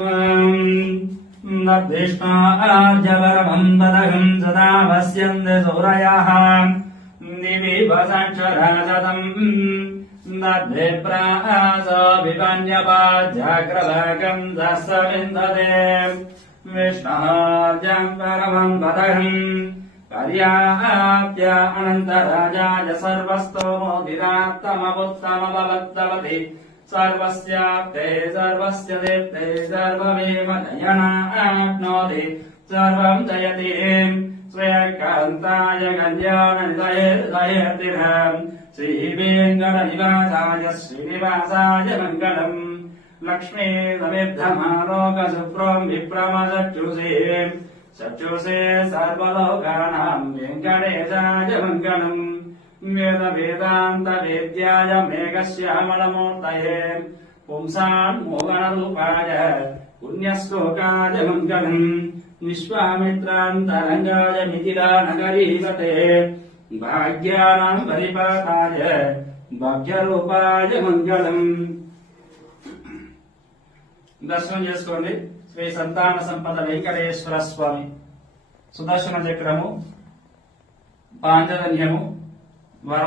नद्विष्णार्जवरमम्बदहम् सदा वस्यन्ते सूरयः दिवि वसक्षराजतम् नद्विप्रास विपन्यपाजाग्रभागम् दस्सविन्दते विष्णार्जम् परमम्बदहम् पर्याप्य अनन्तराजाय सर्वस्तोमोदिरात्तममुत्तमभवद्भवति सर्वस्याप्ते सर्वस्य दीप्ते सर्वमेव जयनाप्नोति सर्वं जयति श्रेयकान्ताय कल्याणनिधयेर्दयेतिरम् श्रीवेङ्कटनिवासाय श्रीनिवासाय मङ्गलम् लक्ष्मी समिद्धमालोकसुप्रोम् विप्रमचक्षुषे चक्षुषे सर्वलोकानाम् वेङ्कटेशाय मङ्गलम् वेद वेदान्त वेद्याय मेघश्यामलमूर्तये पुंसान्मोहनरूपाय पुण्यश्लोकाय मङ्गलम् विश्वामित्रान्तरङ्गाय मिथिलानगरीपते भाग्यानाम् परिपाताय भाग्यरूपाय मङ्गलम् దర్శనం చేసుకోండి. శ్రీ సంతాన సంపద వెంకటేశ్వర స్వామి సుదర్శన చక్రము పాంచజన్యము వర